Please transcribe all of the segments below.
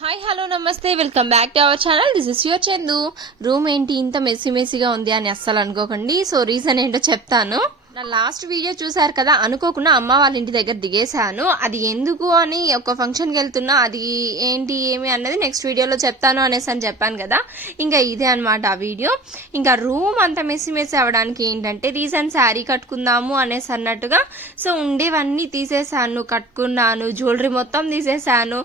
Hi hello నమస్తే welcome back to our channel this is your Chandu room ఏంటి ఇంత messy మెస్సీగా ఉంది అని అస్సలు అనుకోకండి. సో రీజన్ ఏంటో చెప్తాను. నా లాస్ట్ వీడియో చూసారు కదా అనుకోకుండా అమ్మ వాళ్ళ ఇంటి దగ్గర దిగేశాను. అది ఎందుకు అని ఒక ఫంక్షన్కి వెళ్తున్నా అది ఏంటి ఏమి అన్నది నెక్స్ట్ వీడియోలో చెప్తాను అనేసి అని చెప్పాను కదా. ఇంకా ఇదే అనమాట ఆ వీడియో ఇంకా రూమ్ అంత మెస్సి మెస్సి అవ్వడానికి ఏంటంటే రీసెంట్ శారీ కట్టుకుందాము అనేసి అన్నట్టుగా సో ఉండేవన్నీ తీసేసాను కట్టుకున్నాను జ్యువెలరీ మొత్తం తీసేసాను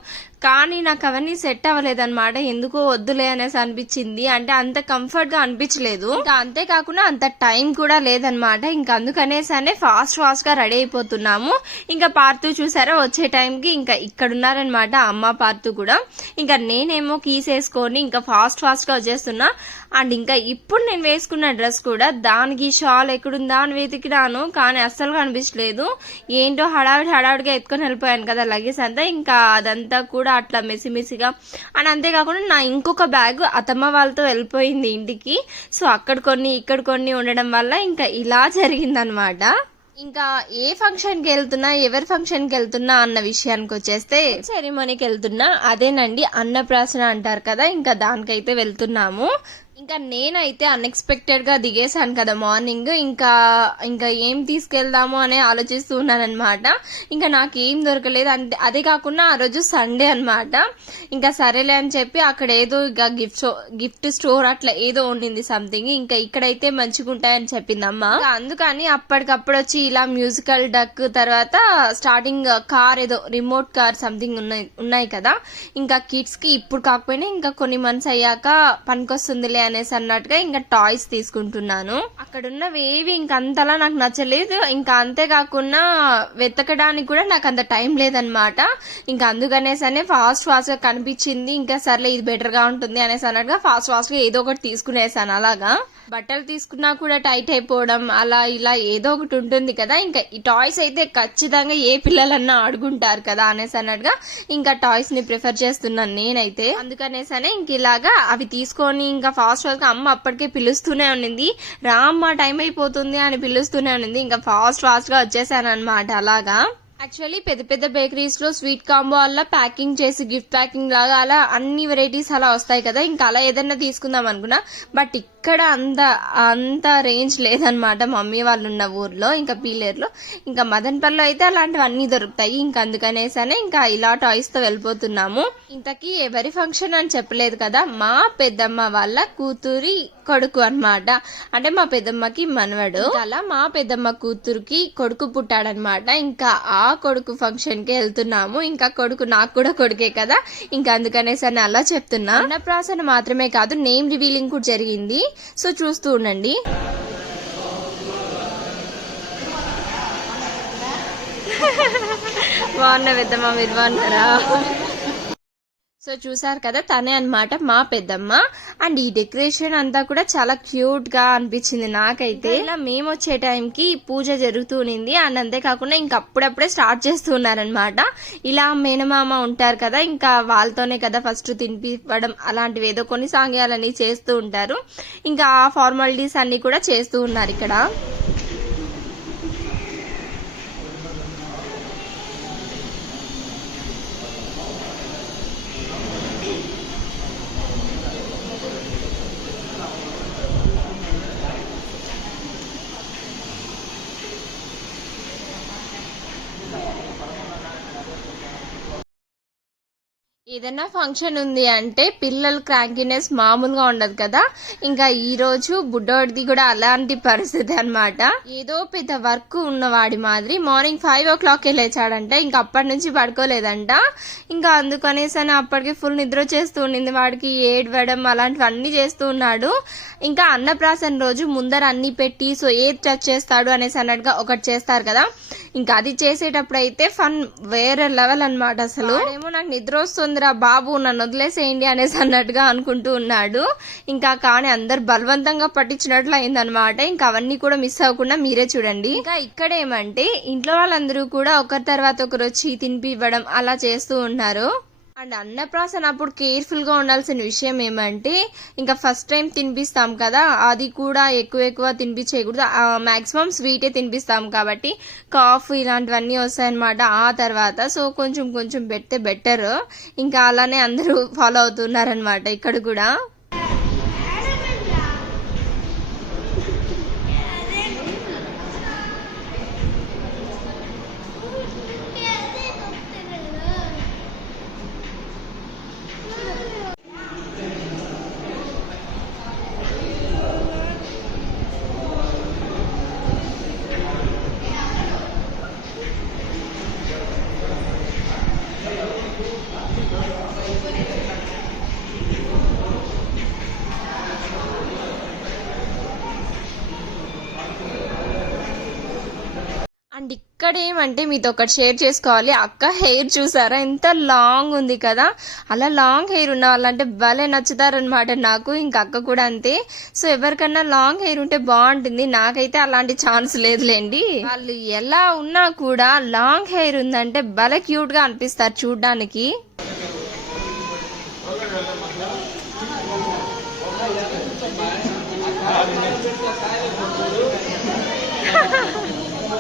కానీ నాకు అవన్నీ సెట్ అవ్వలేదన్నమాట. ఎందుకో వద్దులే అనేసి అనిపించింది. అంటే అంత కంఫర్ట్గా అనిపించలేదు. ఇంకా అంతేకాకుండా అంత టైం కూడా లేదనమాట ఇంకా అందుకనేసనే ఫాస్ట్ ఫాస్ట్గా రెడీ అయిపోతున్నాము. ఇంకా పార్తు చూసారా? వచ్చే టైంకి ఇంకా ఇక్కడ ఉన్నారనమాట అమ్మ పార్తు కూడా. ఇంకా నేనేమో కీస్ వేసుకొని ఇంకా ఫాస్ట్ ఫాస్ట్గా వచ్చేస్తున్నా. అండ్ ఇంకా ఇప్పుడు నేను వేసుకున్న డ్రెస్ కూడా దానికి షాల్ ఎక్కడుందా అని వెతికినాను. కానీ అస్సలు కనిపించలేదు ఏంటో హడావిడి హడావిడిగా ఎత్తుకొని వెళ్ళిపోయాను కదా లగేజ్ అంతా. ఇంకా అదంతా కూడా అట్లా మెసిమెసిగా అండ్ అంతేకాకుండా నా ఇంకొక బ్యాగ్ అతమ్మ వాళ్ళతో వెళ్ళిపోయింది ఇంటికి. సో అక్కడ కొన్ని ఇక్కడ కొన్ని ఉండడం వల్ల ఇంకా ఇలా జరిగిందనమాట ఇంకా ఏ ఫంక్షన్కి వెళ్తున్నా ఎవరి ఫంక్షన్కి వెళ్తున్నా అన్న విషయానికి వచ్చేస్తే సెరిమోనీకి వెళ్తున్నా అదేనండి అన్నప్రాసన అంటారు కదా ఇంకా దానికైతే వెళ్తున్నాము. ఇంకా నేనైతే అన్ఎక్స్పెక్టెడ్గా దిగేశాను కదా మార్నింగ్. ఇంకా ఇంకా ఏం తీసుకెళ్దాము అని ఆలోచిస్తూ ఉన్నాను అనమాట ఇంకా నాకు ఏం దొరకలేదు. అంతే అదే కాకుండా ఆ రోజు సండే అనమాట ఇంకా సరేలే అని చెప్పి అక్కడ ఏదో ఇక గిఫ్ట్ గిఫ్ట్ స్టోర్ అట్లా ఏదో ఉండింది సంథింగ్ ఇంకా ఇక్కడైతే మంచిగా ఉంటాయని చెప్పింది అమ్మ అందుకని అప్పటికప్పుడు వచ్చి ఇలా మ్యూజికల్ డక్ తర్వాత స్టార్టింగ్ కార్ ఏదో రిమోట్ కార్ సంథింగ్ ఉన్నాయి ఉన్నాయి కదా. ఇంకా కిడ్స్కి ఇప్పుడు కాకపోయినా ఇంకా కొన్ని మంత్స్ అయ్యాక పనికొస్తుందిలే అని అనేసి అన్నట్టుగా ఇంకా టాయ్స్ తీసుకుంటున్నాను. అక్కడ ఉన్నవి ఏవి ఇంకా అంతలా నాకు నచ్చలేదు. ఇంకా అంతేకాకుండా వెతకడానికి కూడా నాకు అంత టైం లేదనమాట ఇంకా అందుకనేసనే ఫాస్ట్ ఫాస్ట్ కనిపించింది. ఇంకా సర్లే ఇది బెటర్గా ఉంటుంది అనేసి అన్నట్టుగా ఫాస్ట్ ఫాస్ట్గా ఏదో ఒకటి తీసుకునేసాను అలాగా. బట్టలు తీసుకున్నా కూడా టైట్ అయిపోవడం అలా ఇలా ఏదో ఒకటి ఉంటుంది కదా. ఇంకా ఈ టాయ్స్ అయితే ఖచ్చితంగా ఏ పిల్లలన్నా ఆడుకుంటారు కదా అనేసి అన్నట్టుగా ఇంకా టాయ్స్ని ప్రిఫర్ చేస్తున్నాను నేనైతే. అందుకనేసనే ఇంక ఇలాగా అవి తీసుకొని ఇంకా ఫాస్ట్ ఫాస్ట్గా అమ్మ అప్పటికే పిలుస్తూనే ఉండింది రా అమ్మ టైం అయిపోతుంది అని పిలుస్తూనే ఉండింది ఇంకా ఫాస్ట్ ఫాస్ట్గా వచ్చేసాను అనమాట అలాగా. యాక్చువల్లీ పెద్ద పెద్ద బేకరీస్లో స్వీట్ కాంబో అలా ప్యాకింగ్ చేసి గిఫ్ట్ ప్యాకింగ్ లాగా అలా అన్ని వెరైటీస్ అలా వస్తాయి కదా. ఇంకా అలా ఏదైనా తీసుకుందాం అనుకున్నా. బట్ ఇక్కడ అంత అంత రేంజ్ లేదనమాట మమ్మీ వాళ్ళు ఉన్న ఊర్లో ఇంకా పీలేరులో. ఇంకా మదన్పల్లిలో అయితే అలాంటివి దొరుకుతాయి. ఇంకా అందుకనేసనే ఇంకా ఇలా టాయ్స్తో వెళ్ళిపోతున్నాము. ఇంతకీ ఎవరి ఫంక్షన్ అని చెప్పలేదు కదా మా పెద్దమ్మ వాళ్ళ కూతురి కొడుకు అన్నమాట. అంటే మా పెద్దమ్మకి మనవడు. అలా మా పెద్దమ్మ కూతురుకి కొడుకు పుట్టాడనమాట ఇంకా ఆ కొడుకు ఫంక్షన్కి వెళ్తున్నాము. ఇంకా కొడుకు నాకు కూడా కొడుకే కదా. ఇంకా అందుకనేసరి అలా చెప్తున్నా. అన్నప్రాసన మాత్రమే కాదు నేమ్ రివీలింగ్ కూడా జరిగింది. సో చూస్తూ ఉండండి. బాగున్నా పెద్దమ్మా మీరు బాగున్నారా? సో చూసారు కదా తనే అన్నమాట మా పెద్దమ్మ. అండ్ ఈ డెకరేషన్ అంతా కూడా చాలా క్యూట్గా అనిపించింది నాకైతే. ఇలా మేము వచ్చే టైంకి పూజ జరుగుతూ ఉన్నింది అండ్ అంతేకాకుండా ఇంకా అప్పుడప్పుడే స్టార్ట్ చేస్తూ ఉన్నారనమాట ఇలా మేనమామ ఉంటారు కదా ఇంకా వాళ్ళతోనే కదా ఫస్ట్ తినిపివ్వడం అలాంటివి ఏదో కొన్ని సాంగ్యాలని చేస్తూ ఉంటారు. ఇంకా ఆ ఫార్మాలిటీస్ అన్ని కూడా చేస్తూ ఉన్నారు ఇక్కడ. ఏదైనా ఫంక్షన్ ఉంది అంటే పిల్లల క్రాంకినెస్ మామూలుగా ఉండదు కదా. ఇంకా ఈ రోజు బుడ్డోడిది కూడా అలాంటి పరిస్థితి అన్నమాట. ఏదో పెద్ద వర్క్ ఉన్నవాడి మాదిరి మార్నింగ్ ఫైవ్ ఓ క్లాక్ లేచాడంట. ఇంకా అప్పటి నుంచి పడుకోలేదంట. ఇంకా అందుకనేసి అని అప్పటికి ఫుల్ నిద్ర చేస్తూ ఉండింది వాడికి. ఏడవడం అలాంటివన్నీ చేస్తూ ఉన్నాడు. ఇంకా అన్నప్రాసన రోజు ముందర అన్ని పెట్టి సో ఏది టచ్ చేస్తాడు అనేసి అన్నట్టుగా ఒకటి చేస్తారు కదా. ఇంకా అది చేసేటప్పుడు అయితే ఫన్ వేరే లెవెల్ అనమాట అసలు. ఏమో నాకు నిద్ర వస్తుంది వద్దురా బాబు నన్ను వదిలేసేయండి అనేసి అన్నట్టుగా అనుకుంటూ ఉన్నాడు. ఇంకా కానీ అందరు బలవంతంగా పట్టించినట్లు అయిందనమాట ఇంకా అవన్నీ కూడా మిస్ అవ్వకుండా మీరే చూడండి. ఇంకా ఇక్కడ ఏమంటే ఇంట్లో వాళ్ళందరూ కూడా ఒకరి తర్వాత ఒకరు వచ్చి తినిపి ఇవ్వడం అలా చేస్తూ ఉన్నారు. అండ్ అన్నప్రాసన అప్పుడు కేర్ఫుల్గా ఉండాల్సిన విషయం ఏమంటే ఇంకా ఫస్ట్ టైం తినిపిస్తాం కదా అది కూడా ఎక్కువ ఎక్కువ తినిపించేయకూడదు. మ్యాక్సిమం స్వీటే తినిపిస్తాం కాబట్టి కాఫ్ ఇలాంటివన్నీ వస్తాయన్నమాట ఆ తర్వాత. సో కొంచెం కొంచెం పెడితే బెటర్. ఇంకా అలానే అందరూ ఫాలో అవుతున్నారనమాట ఇక్కడ కూడా. ఏమంటే మీతో ఒకటి షేర్ చేసుకోవాలి. అక్క హెయిర్ చూసారా? ఎంత లాంగ్ ఉంది కదా? అలా లాంగ్ హెయిర్ ఉన్న వాళ్ళంటే భలే నచ్చుతారనమాట నాకు ఇంకా అక్క కూడా అంతే. సో ఎవరికన్నా లాంగ్ హెయిర్ ఉంటే బాగుంటుంది. నాకైతే అలాంటి ఛాన్స్ లేదులేండి. వాళ్ళు ఎలా ఉన్నా కూడా లాంగ్ హెయిర్ ఉందంటే భలే క్యూట్గా అనిపిస్తారు చూడ్డానికి.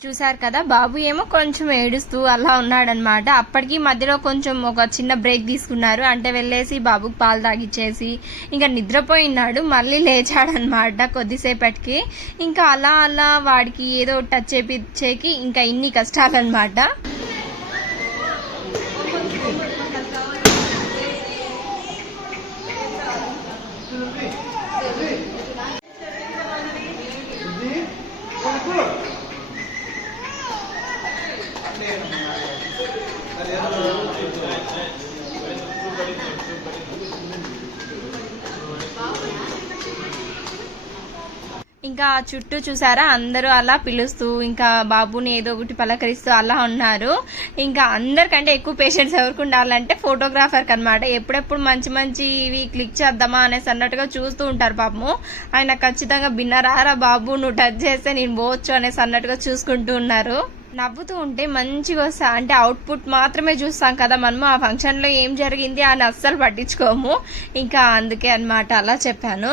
చూసారు కదా? బాబు ఏమో కొంచెం ఏడుస్తూ అలా ఉన్నాడనమాట అప్పటికి మధ్యలో కొంచెం ఒక చిన్న బ్రేక్ తీసుకున్నారు. అంటే వెళ్ళేసి బాబుకి పాలు తాగిచ్చేసి ఇంకా నిద్రపోయినాడు మళ్ళీ లేచాడనమాట కొద్దిసేపటికి. ఇంకా అలా అలా వాడికి ఏదో టచ్ చేపించేకి ఇంకా ఇన్ని కష్టాలన్నమాట. ఇంకా చుట్టూ చూసారా? అందరూ అలా పిలుస్తూ ఇంకా బాబుని ఏదో ఒకటి పలకరిస్తూ అలా ఉన్నారు. ఇంకా అందరికంటే ఎక్కువ పేషెంట్స్ ఎవరికి ఉండాలంటే ఫోటోగ్రాఫర్ అనమాట ఎప్పుడెప్పుడు మంచి మంచి ఇవి క్లిక్ చేద్దామా అనేసి అన్నట్టుగా చూస్తూ ఉంటారు పాపము. ఆయన ఖచ్చితంగా బిన్నరారా బాబు నువ్వు టచ్ చేస్తే నేను పోవచ్చు అనేసి అన్నట్టుగా చూసుకుంటూ ఉన్నారు. నవ్వుతూ ఉంటే మంచిగా వస్తా అంటే అవుట్పుట్ మాత్రమే చూస్తాం కదా మనము. ఆ ఫంక్షన్లో ఏం జరిగింది అని అస్సలు పట్టించుకోము. ఇంకా అందుకే అన్నమాట అలా చెప్పాను.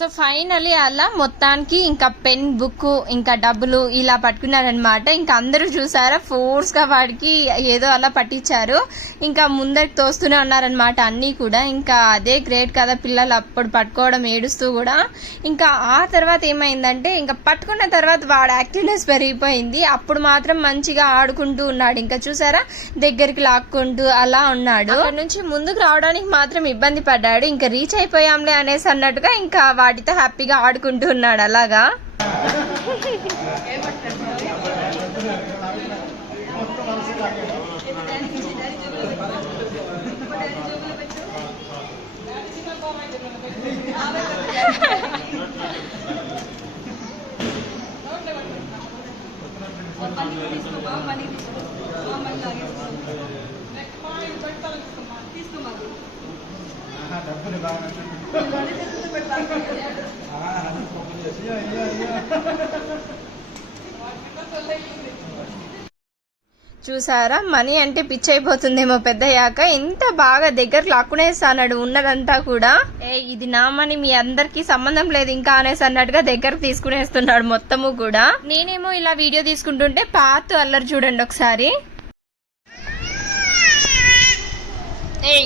సో ఫైనలీ అలా మొత్తానికి ఇంకా పెన్ బుక్ ఇంకా డబ్బులు ఇలా పట్టుకున్నారనమాట ఇంకా అందరూ చూసారా ఫోర్స్గా వాడికి ఏదో అలా పట్టించారు. ఇంకా ముందరికి తోస్తూనే ఉన్నారనమాట అన్నీ కూడా. ఇంకా అదే గ్రేట్ కదా పిల్లలు అప్పుడు పట్టుకోవడం ఏడుస్తూ కూడా. ఇంకా ఆ తర్వాత ఏమైందంటే ఇంకా పట్టుకున్న తర్వాత వాడు యాక్టివ్నెస్ పెరిగిపోయింది. అప్పుడు మాత్రం మంచిగా ఆడుకుంటూ ఉన్నాడు. ఇంకా చూసారా దగ్గరికి లాక్కుంటూ అలా ఉన్నాడు. అక్కడ నుంచి ముందుకు రావడానికి మాత్రం ఇబ్బంది పడ్డాడు. ఇంకా రీచ్ అయిపోయాంలే అనేసి అన్నట్టుగా ఇంకా వాటితో హ్యాపీగా ఆడుకుంటూ ఉన్నాడు అలాగా? తీసుకోమా డబ్బులు బాగా చూసారా? మనీ అంటే పిచ్ అయిపోతుందేమో పెద్దయ్యాక. ఇంత బాగా దగ్గర అన్నాడు ఉన్నదంతా కూడా. ఏ ఇది నా మనీ మీ అందరికీ సంబంధం లేదు ఇంకా అనేసి అన్నట్టుగా దగ్గర తీసుకునేస్తున్నాడు మొత్తము కూడా. నేనేమో ఇలా వీడియో తీసుకుంటుంటే పాత అల్లరి చూడండి ఒకసారి. ఏ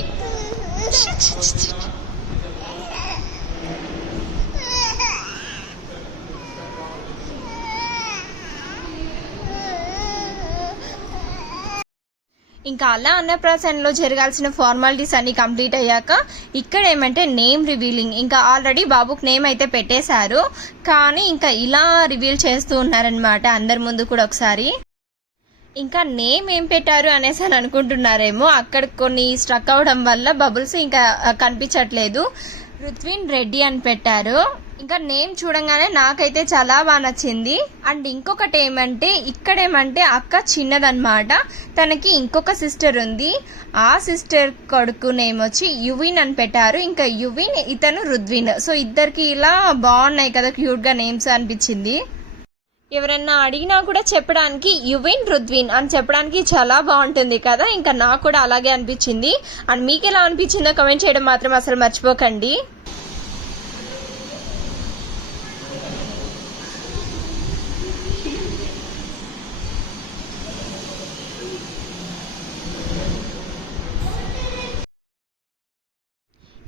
ఇంకా అలా అన్నప్రాసనలో జరగాల్సిన ఫార్మాలిటీస్ అన్ని కంప్లీట్ అయ్యాక ఇక్కడ ఏమంటే నేమ్ రివీలింగ్ ఇంకా ఆల్రెడీ బాబుకి నేమ్ అయితే పెట్టేశారు. కానీ ఇంకా ఇలా రివీల్ చేస్తూ ఉన్నారనమాట అందరి ముందు కూడా ఒకసారి. ఇంకా నేమ్ ఏం పెట్టారు అనేసి అని అనుకుంటున్నారేమో. అక్కడ కొన్ని స్ట్రక్ అవడం వల్ల బబుల్స్ ఇంకా కనిపించట్లేదు. రుత్విన్ రెడ్డి అని పెట్టారు. ఇంకా నేమ్ చూడంగానే నాకైతే చాలా బాగా నచ్చింది. అండ్ ఇంకొకటి ఏమంటే ఇక్కడ ఏమంటే అక్క చిన్నదనమాట తనకి ఇంకొక సిస్టర్ ఉంది. ఆ సిస్టర్ కొడుకు నేమ్ వచ్చి యువిన్ అని పెట్టారు. ఇంకా యువిన్ ఇతను రుద్విన్ సో ఇద్దరికి ఇలా బాగున్నాయి కదా క్యూట్గా నేమ్స్ అనిపించింది. ఎవరన్నా అడిగినా కూడా చెప్పడానికి యువిన్ రుద్విన్ అని చెప్పడానికి చాలా బాగుంటుంది కదా. ఇంకా నాకు కూడా అలాగే అనిపించింది. అండ్ మీకు ఎలా అనిపించిందో కమెంట్ చేయడం మాత్రం అసలు మర్చిపోకండి.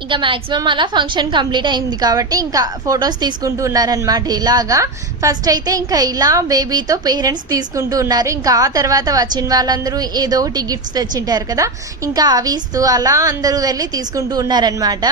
ఇంకా మాక్సిమం అలా ఫంక్షన్ కంప్లీట్ అయింది కాబట్టి ఇంకా ఫొటోస్ తీసుకుంటూ ఉన్నారనమాట ఇలాగా. ఫస్ట్ అయితే ఇంకా ఇలా బేబీతో పేరెంట్స్ తీసుకుంటూ ఉన్నారు. ఇంకా ఆ తర్వాత వచ్చిన వాళ్ళందరూ ఏదో ఒకటి గిఫ్ట్స్ తెచ్చింటారు కదా. ఇంకా అవి ఇస్తూ అలా అందరూ వెళ్ళి తీసుకుంటూ ఉన్నారనమాట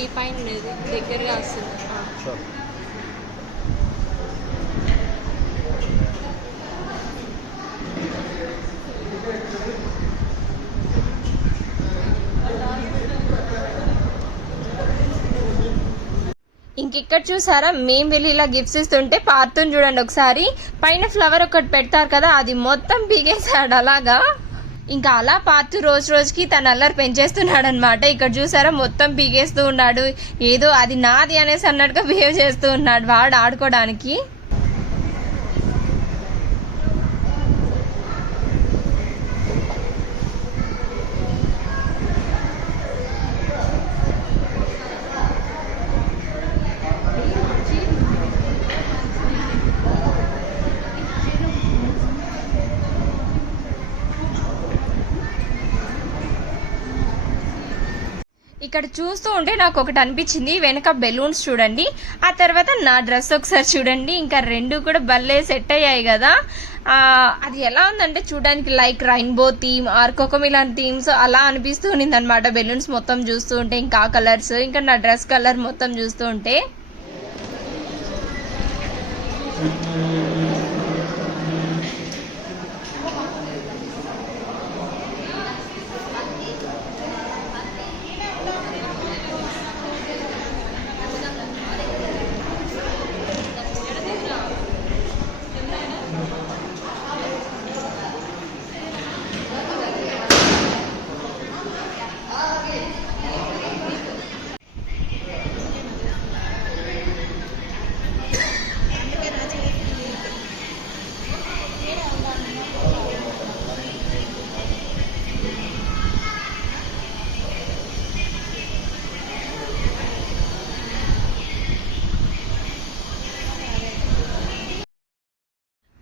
ఈ పైన దగ్గరగా వస్తుంది ఇంకిక్కడ చూసారా? మేము వెళ్ళి ఇలా గిఫ్ట్స్ ఇస్తుంటే పార్తుని చూడండి ఒకసారి. పైన ఫ్లవర్ ఒకటి పెడతారు కదా అది మొత్తం పీగేశాడు అలాగా. ఇంకా అలా పార్తు రోజు రోజుకి తన అల్లరి పెంచేస్తున్నాడు అనమాట ఇక్కడ చూసారా మొత్తం పీకేస్తూ ఉన్నాడు. ఏదో అది నాది అనేసి అన్నట్టుగా బిహేవ్ చేస్తూ ఉన్నాడు వాడు ఆడుకోవడానికి. ఇక్కడ చూస్తూ ఉంటే నాకు ఒకటి అనిపించింది. వెనక బెలూన్స్ చూడండి. ఆ తర్వాత నా డ్రెస్ ఒకసారి చూడండి. ఇంకా రెండు కూడా భలే సెట్ అయ్యాయి కదా. అది ఎలా ఉందంటే చూడడానికి like rainbow theme or CoComelon themes అలా అనిపిస్తూ ఉన్నింది అనమాట బెలూన్స్ మొత్తం చూస్తూ ఉంటే. ఇంకా కలర్స్ ఇంకా నా డ్రెస్ కలర్ మొత్తం చూస్తూ ఉంటే.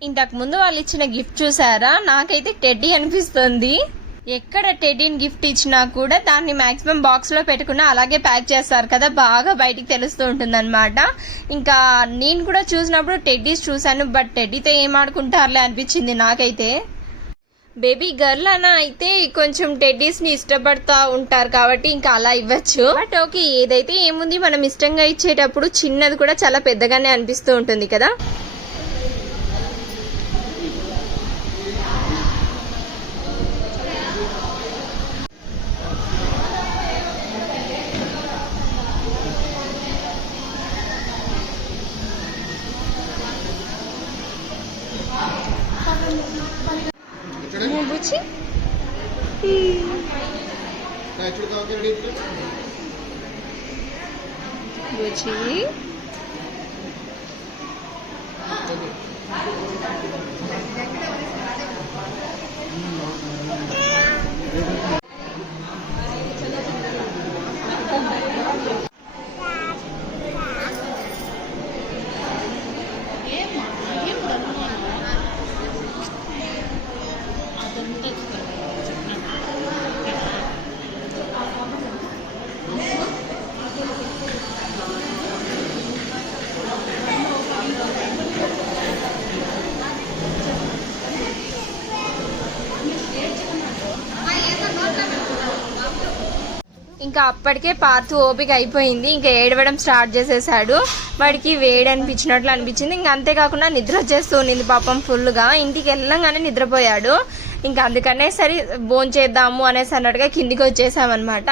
ఇంతకు ముందు వాళ్ళు ఇచ్చిన గిఫ్ట్ చూసారా? నాకైతే టెడ్డీ అనిపిస్తుంది. ఎక్కడ టెడ్డీని గిఫ్ట్ ఇచ్చినా కూడా దాన్ని మాక్సిమం బాక్స్లో పెట్టుకున్నా అలాగే ప్యాక్ చేస్తారు కదా. బాగా బయటికి తెలుస్తూ ఉంటుంది ఇంకా నేను కూడా చూసినప్పుడు టెడ్డీస్ చూసాను బట్ టెడ్డీతో ఏం ఆడుకుంటారులే అనిపించింది నాకైతే. బేబీ గర్ల్ అన్న అయితే కొంచెం టెడ్డీస్ని ఇష్టపడతా ఉంటారు కాబట్టి ఇంకా అలా ఇవ్వచ్చు. బట్ ఓకే ఏదైతే ఏముంది మనం ఇష్టంగా ఇచ్చేటప్పుడు చిన్నది కూడా చాలా పెద్దగానే అనిపిస్తూ ఉంటుంది కదా. Gucci. ఇంకా అప్పటికే పార్థు ఓపిక అయిపోయింది. ఇంకా ఏడవడం స్టార్ట్ చేసేసాడు. వాడికి వేడి అనిపించినట్లు అనిపించింది. ఇంకా అంతేకాకుండా నిద్ర వచ్చేస్తూ ఉండింది పాపం ఫుల్గా ఇంటికి వెళ్ళంగానే నిద్రపోయాడు. ఇంకా అందుకనే సరే భోంచేద్దాము అనేసి అన్నట్టుగా కిందికి వచ్చేసామన్నమాట.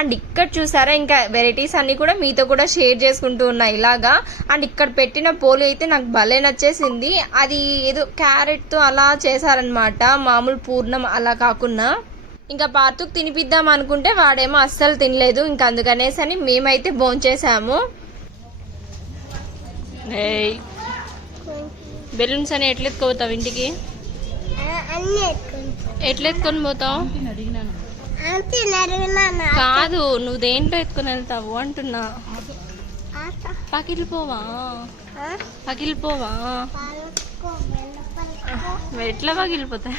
అండ్ ఇక్కడ చూసారా ఇంకా వెరైటీస్ అన్ని కూడా మీతో కూడా షేర్ చేసుకుంటూ ఉన్నాయి ఇలాగా. అండ్ ఇక్కడ పెట్టిన పోలు అయితే నాకు భలే నచ్చేసింది. అది ఏదో క్యారెట్తో అలా చేశారనమాట మామూలు పూర్ణం అలా కాకుండా ఇంకా పార్తుకు తినిపిద్దాం అనుకుంటే వాడేమో అస్సలు తినలేదు. ఇంకా అందుకనేసి అని మేమైతే భోంచేసాము బెలూన్స్ అని ఎట్లా ఎత్తుకోపోతావు ఇంటికి? అన్ని ఎత్తుకుంటా ఎట్లా ఎత్తుకొని పోతావు? కాదు నువ్వు దేంట్లో ఎత్తుకొని వెళ్తావు అంటున్నా. పగిలిపోవా పగిలిపోవా ఎట్లా పగిలిపోతా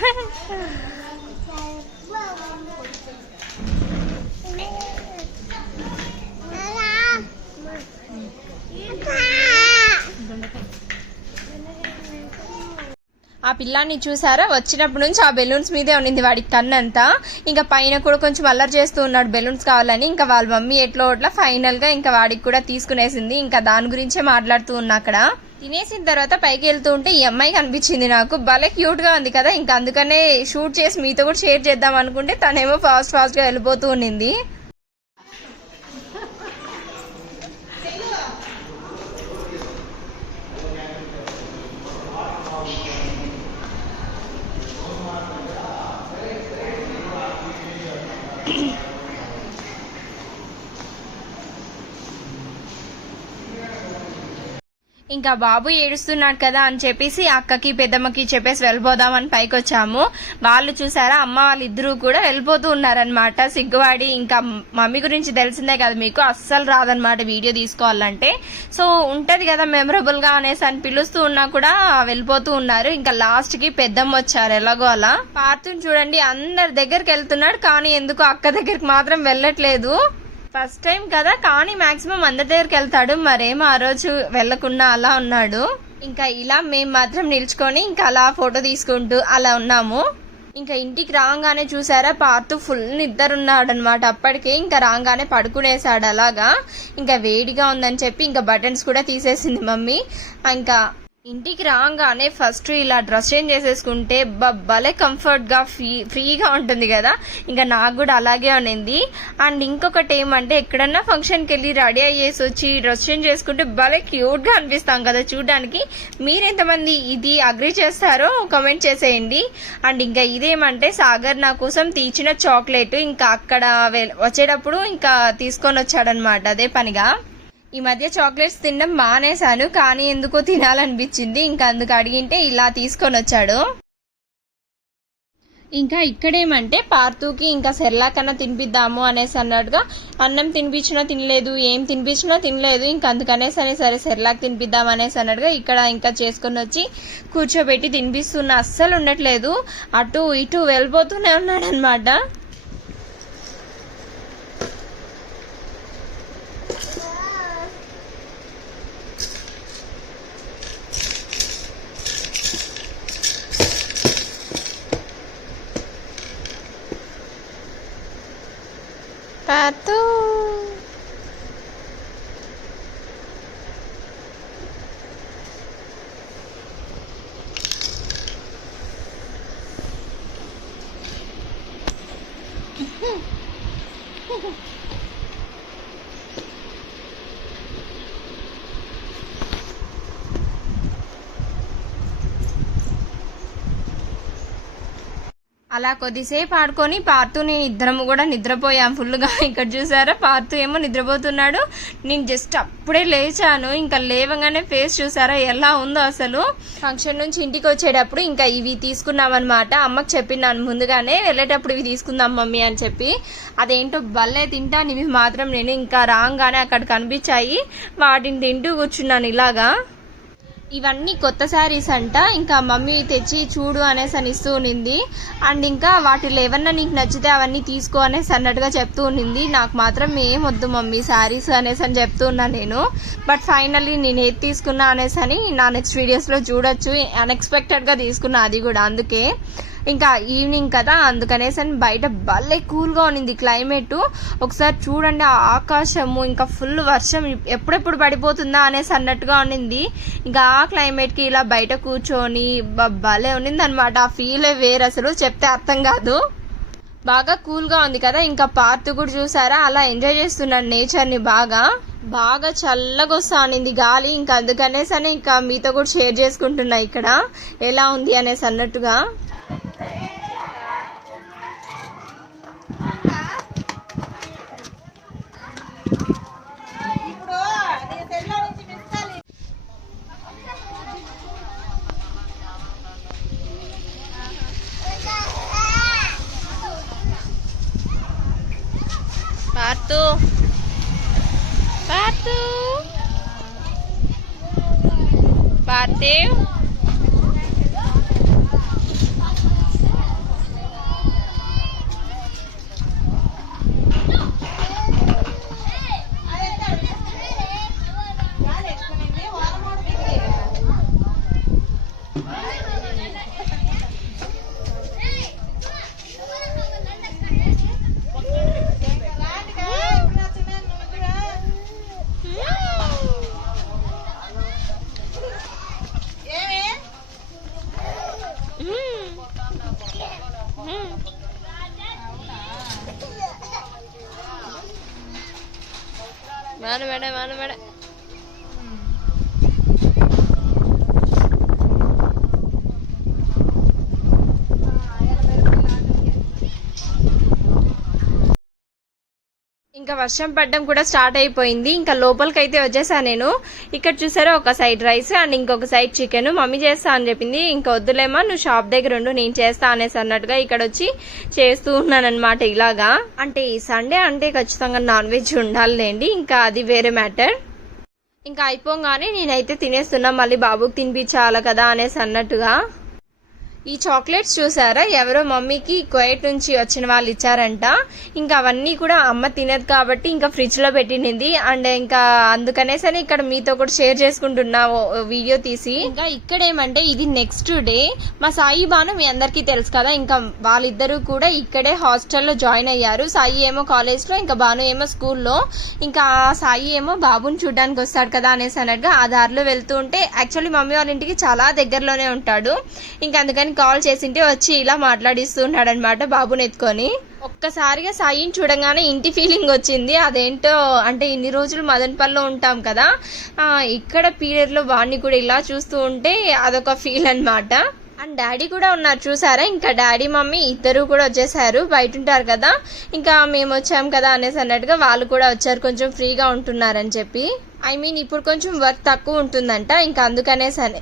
ఆ పిల్లాన్ని చూసారా? వచ్చినప్పటి నుంచి ఆ బెలూన్స్ మీదే ఉండింది వాడికి కన్నంతా. ఇంకా పైన కూడా కొంచెం అల్లరి చేస్తూ ఉన్నాడు బెలూన్స్ కావాలని. ఇంకా వాళ్ళ మమ్మీ ఎట్లో అట్లా ఫైనల్గా ఇంకా వాడికి కూడా తీసుకునేసింది. ఇంకా దాని గురించే మాట్లాడుతూ ఉన్నా అక్కడ. తినేసిన తర్వాత పైకి వెళ్తూ ఉంటే ఈ అమ్మాయి కనిపించింది నాకు. భలే క్యూట్గా ఉంది కదా. ఇంకా అందుకనే షూట్ చేసి మీతో కూడా షేర్ చేద్దాం అనుకుంటే తనేమో ఫాస్ట్ ఫాస్ట్గా వెళ్ళిపోతూ ఉండింది. ఇంకా బాబు ఏడుస్తున్నాడు కదా అని చెప్పేసి అక్కకి పెద్దమ్మకి చెప్పేసి వెళ్ళిపోదామని పైకి వచ్చాము వాళ్ళు చూసారా అమ్మ వాళ్ళిద్దరూ కూడా వెళ్ళిపోతూ ఉన్నారనమాట సిగ్గువాడి ఇంకా మమ్మీ గురించి తెలిసిందే కదా మీకు అస్సలు రాదనమాట వీడియో తీసుకోవాలంటే. సో ఉంటది కదా మెమరబుల్గా అనేసి అని పిలుస్తూ ఉన్నా కూడా వెళ్ళిపోతూ ఉన్నారు. ఇంకా లాస్ట్కి పెద్దమ్మ వచ్చారు ఎలాగో అలా. పార్థుని చూడండి అందరి దగ్గరికి వెళ్తున్నాడు కానీ ఎందుకు అక్క దగ్గరికి మాత్రం వెళ్ళట్లేదు. ఫస్ట్ టైం కదా కానీ మాక్సిమం అందరి దగ్గరికి వెళ్తాడు. మరేమో ఆ రోజు వెళ్ళకుండా అలా ఉన్నాడు. ఇంకా ఇలా మేము మాత్రం నిల్చుకొని ఇంకా అలా ఫోటో తీసుకుంటూ అలా ఉన్నాము. ఇంకా ఇంటికి రాగానే చూసారా పార్తు ఫుల్ నిద్రున్నాడు అనమాట అప్పటికే ఇంకా రాగానే పడుకునేసాడు అలాగా. ఇంకా వేడిగా ఉందని చెప్పి ఇంకా బటన్స్ కూడా తీసేసింది మమ్మీ. ఇంకా ఇంటికి రాగానే ఫస్ట్ ఇలా డ్రెస్ చేంజ్ చేసేసుకుంటే భలే కంఫర్ట్గా ఫ్రీ ఫ్రీగా ఉంటుంది కదా. ఇంకా నాకు కూడా అలాగే ఉన్నింది అండ్ ఇంకొకటి ఏమంటే ఎక్కడన్నా ఫంక్షన్కి వెళ్ళి రెడీ అయ్యేసి వచ్చి డ్రెస్ చేంజ్ చేసుకుంటే భలే క్యూట్గా అనిపిస్తాం కదా చూడడానికి. మీరెంతమంది ఇది అగ్రి చేస్తారో కమెంట్ చేసేయండి. అండ్ ఇంకా ఇదేమంటే సాగర్ నా కోసం తీర్చిన చాక్లెట్ ఇంకా అక్కడ వచ్చేటప్పుడు ఇంకా తీసుకొని వచ్చాడనమాట. అదే పనిగా. ఈ మధ్య చాక్లెట్స్ తినడం మానేశాను కానీ ఎందుకో తినాలనిపించింది. ఇంకా అందుకు అడిగింటే ఇలా తీసుకొని వచ్చాడు. ఇంకా ఇక్కడేమంటే పార్తూకి ఇంకా సెర్లాకన్నా తినిపిద్దాము అనేసి అన్నట్టుగా అన్నం తినిపించినా తినలేదు ఏం తినిపించినా తినలేదు ఇంకా అందుకనేసి అని సరే సెర్లాక్ తినిపిద్దాం అనేసి అన్నట్టుగా ఇక్కడ ఇంకా చేసుకొని వచ్చి కూర్చోబెట్టి తినిపిస్తున్న. అస్సలు ఉండట్లేదు. అటు ఇటు వెళ్ళిపోతూనే ఉన్నాడనమాట అనమాట పార్తూ అలా కొద్దిసేపు ఆడుకొని పార్తు నేను ఇద్దరము కూడా నిద్రపోయాం. ఫుల్గా ఇక్కడ చూసారా? పార్తు ఏమో నిద్రపోతున్నాడు. నేను జస్ట్ అప్పుడే లేచాను. ఇంకా లేవగానే ఫేస్ చూసారా? ఎలా ఉందో అసలు. ఫంక్షన్ నుంచి ఇంటికి వచ్చేటప్పుడు ఇంకా ఇవి తీసుకున్నాం అనమాట అమ్మకి చెప్పినాను ముందుగానే వెళ్ళేటప్పుడు ఇవి తీసుకుందాం మమ్మీ అని చెప్పి. అదేంటో భలే తింటాను. ఇవి మాత్రం నేను ఇంకా రాగానే అక్కడ కనిపించాయి. వాటిని తింటూ కూర్చున్నాను ఇలాగా. ఇవన్నీ కొత్త శారీస్ అంట. ఇంకా మమ్మీ తెచ్చి చూడు అనేసి అని ఇస్తూ ఉన్నింది అండ్ ఇంకా వాటిలో ఏమన్నా నీకు నచ్చితే అవన్నీ తీసుకో అనేసి అన్నట్టుగా చెప్తూ ఉన్నింది నాకు మాత్రం ఏం వద్దు మమ్మీ శారీస్ అనేసి అని చెప్తూ ఉన్నా నేను. బట్ ఫైనల్లీ నేను ఏది తీసుకున్నా అనేసి అని నా నెక్స్ట్ వీడియోస్లో చూడొచ్చు. అన్ఎక్స్పెక్టెడ్గా తీసుకున్నా అది కూడా. అందుకే ఇంకా ఈవినింగ్ కదా అందుకనేసి అని బయట భలే కూల్గా ఉన్నింది క్లైమేట్ ఒకసారి చూడండి ఆకాశము ఇంకా ఫుల్ వర్షం ఎప్పుడెప్పుడు పడిపోతుందా అనేసి అన్నట్టుగా ఉన్నింది. ఇంకా ఆ క్లైమేట్కి ఇలా బయట కూర్చొని భలే ఉన్నింది అనమాట ఆ ఫీలే వేరు అసలు చెప్తే అర్థం కాదు. బాగా కూల్గా ఉంది కదా ఇంకా పార్త్ కూడా చూసారా? అలా ఎంజాయ్ చేస్తున్నాను నేచర్ని బాగా. బాగా చల్లగా అనింది గాలి. ఇంకా అందుకనేసి అని ఇంకా మీతో కూడా షేర్ చేసుకుంటున్నా ఇక్కడ. ఎలా ఉంది అనేసి అన్నట్టుగా. పార్తు పార్తు పార్థివ్ వర్షం పడడం కూడా స్టార్ట్ అయిపోయింది. ఇంకా లోపలికి అయితే వచ్చేసా నేను. ఇక్కడ చూసారా ఒక సైడ్ రైస్ అండ్ ఇంకొక సైడ్ చికెన్. మమ్మీ చేస్తా అని చెప్పింది. ఇంకా వద్దులేమా నువ్వు షాప్ దగ్గర ఉండు నేను చేస్తా అనేసి అన్నట్టుగా ఇక్కడ వచ్చి చేస్తూ ఉన్నానమాట ఇలాగా. అంటే ఈ సండే అంటే ఖచ్చితంగా నాన్ వెజ్ ఉండాలండి ఇంకా అది వేరే మ్యాటర్. ఇంకా అయిపోగానే నేనైతే తినేస్తున్నా. మళ్ళీ బాబుకి తినిపించాలి కదా అనేసి అన్నట్టుగా. ఈ చాక్లెట్స్ చూసారా? ఎవరో మమ్మీకి క్వైట్ నుంచి వచ్చిన వాళ్ళు ఇచ్చారంట. ఇంకా అవన్నీ కూడా అమ్మ తినదు కాబట్టి ఇంకా ఫ్రిడ్జ్లో పెట్టింది అండ్ ఇంకా అందుకనేసరి ఇక్కడ మీతో కూడా షేర్ చేసుకుంటున్నా ఓ- వీడియో తీసి. ఇంకా ఇక్కడ ఏమంటే ఇది నెక్స్ట్ డే. మా సాయి బాను మీ అందరికీ తెలుసు కదా ఇంకా వాళ్ళిద్దరూ కూడా ఇక్కడే హాస్టల్లో జాయిన్ అయ్యారు. సాయి ఏమో కాలేజ్లో ఇంకా బాను ఏమో స్కూల్లో. ఇంకా ఆ సాయి ఏమో బాబుని చూడడానికి వస్తాడు కదా అనేసి అన్నట్టుగా ఆ దారిలో వెళ్తూ ఉంటే యాక్చువల్లీ మమ్మీ వాళ్ళ ఇంటికి చాలా దగ్గరలోనే ఉంటాడు. ఇంకా అందుకని కాల్ చేసింటే వచ్చి ఇలా మాట్లాడిస్తున్నాడు అనమాట బాబుని ఎత్తుకొని. ఒక్కసారిగా సాయిని చూడగానే ఇంటి ఫీలింగ్ వచ్చింది. అదేంటో అంటే ఇన్ని రోజులు మదనపల్లిలో ఉంటాం కదా ఇక్కడ పీరియడ్లో వాడిని కూడా ఇలా చూస్తూ ఉంటే అదొక ఫీల్ అన్నమాట. అండ్ డాడీ కూడా ఉన్నారు చూసారా? ఇంకా డాడీ మమ్మీ ఇద్దరు కూడా వచ్చేసారు బయట ఉంటారు కదా. ఇంకా మేము వచ్చాం కదా అనేసి అన్నట్టుగా వాళ్ళు కూడా వచ్చారు కొంచెం ఫ్రీగా ఉంటున్నారని చెప్పి. ఐ మీన్ ఇప్పుడు కొంచెం వర్క్ తక్కువ ఉంటుందంట ఇంకా అందుకనేసనే.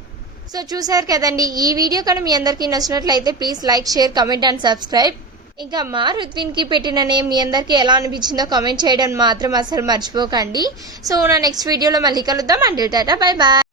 సో చూసారు కదండి ఈ వీడియో కానీ మీ అందరికీ నచ్చినట్లయితే please like share comment and subscribe ఇంకా మా రుత్విన్కి పెట్టిన నేమ్ మీ అందరికీ ఎలా అనిపించిందో కామెంట్ చేయడం మాత్రం అసలు మర్చిపోకండి. సో నా నెక్స్ట్ వీడియోలో మళ్ళీ కలుద్దాం. And tata bye bye